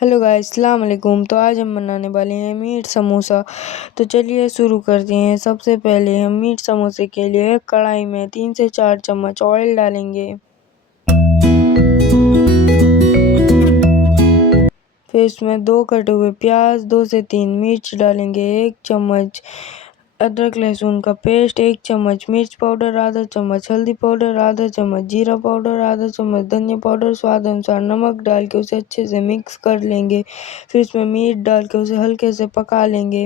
Hello guys, अस्सलाम वालेकुम। तो आज हम बनाने वाले हैं मीट समोसा। तो चलिए शुरू करते हैं। सबसे पहले हम मीट समोसे के लिए कढ़ाई में 3 से 4 चम्मच ऑयल डालेंगे। फिर इसमें 2 कटे हुए प्याज, 2 से 3 मिर्च डालेंगे, 1 चम्मच अदरक लहसुन का पेस्ट, 1 चम्मच मिर्च पाउडर, आधा चम्मच हल्दी पाउडर, आधा चम्मच जीरा पाउडर, आधा चम्मच धनिया पाउडर, स्वाद अनुसार नमक डाल के उसे अच्छे से मिक्स कर लेंगे। फिर इसमें मीट डाल के उसे हल्के से पका लेंगे।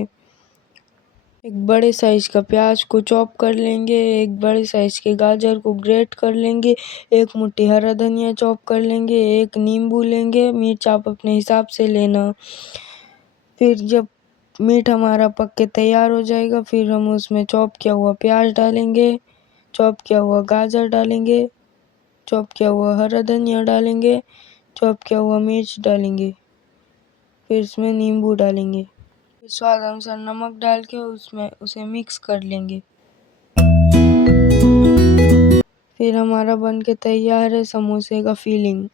एक बड़े साइज का प्याज को चॉप कर लेंगे, एक बड़े साइज के गाजर को ग्रेट कर लेंगे, 1 मुट्ठी हरा धनिया चॉप कर लेंगे, 1 नींबू लेंगे, मिर्च आप अपने हिसाब से लेना। फिर जब मीट हमारा पक के तैयार हो जाएगा, फिर हम उसमें चॉप किया हुआ प्याज डालेंगे, चॉप किया हुआ गाजर डालेंगे, चॉप किया हुआ हरा धनिया डालेंगे, चॉप किया हुआ मिर्च डालेंगे, फिर इसमें नींबू डालेंगे, फिर स्वाद अनुसार नमक डाल के उसमें उसे मिक्स कर लेंगे। फिर हमारा बन के तैयार है समोसे का फिलिंग।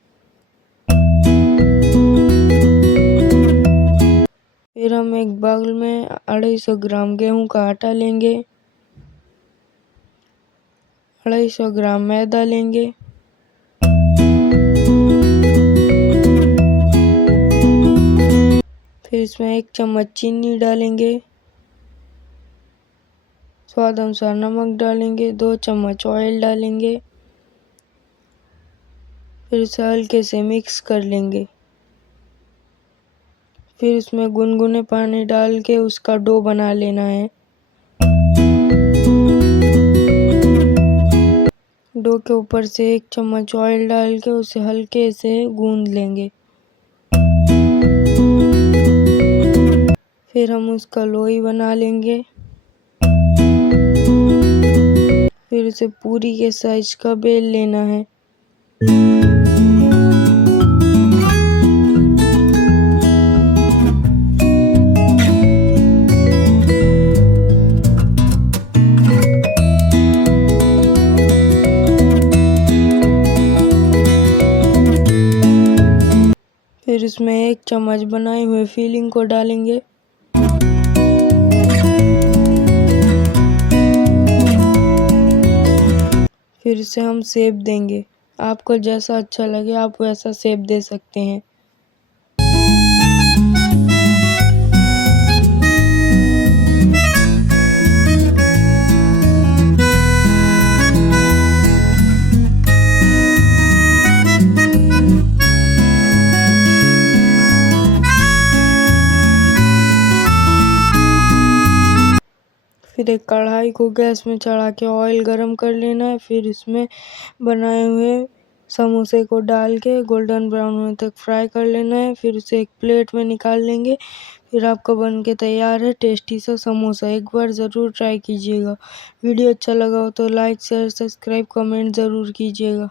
फिर हम एक बाउल में 250 ग्राम गेहूं का आटा लेंगे, 250 ग्राम मैदा लेंगे, फिर इसमें 1 चम्मच चीनी डालेंगे, स्वाद अनुसार नमक डालेंगे, 2 चम्मच ऑयल डालेंगे, फिर इसे हल्के से मिक्स कर लेंगे। फिर इसमें गुनगुने पानी डाल के उसका डो बना लेना है। डो के ऊपर से 1 चम्मच ऑयल डाल के उसे हल्के से गूंद लेंगे। फिर हम उसका लोई बना लेंगे। फिर उसे पूरी के साइज का बेल लेना है। फिर इसमें 1 चम्मच बनाए हुए फिलिंग को डालेंगे। फिर इसे हम शेप देंगे। आपको जैसा अच्छा लगे आप वैसा शेप दे सकते हैं। फिर एक कढ़ाई को गैस में चढ़ा के ऑयल गरम कर लेना है। फिर इसमें बनाए हुए समोसे को डाल के गोल्डन ब्राउन होने तक फ्राई कर लेना है। फिर उसे एक प्लेट में निकाल लेंगे। फिर आपका बन के तैयार है टेस्टी सा समोसा। एक बार ज़रूर ट्राई कीजिएगा। वीडियो अच्छा लगा हो तो लाइक शेयर सब्सक्राइब कमेंट ज़रूर कीजिएगा।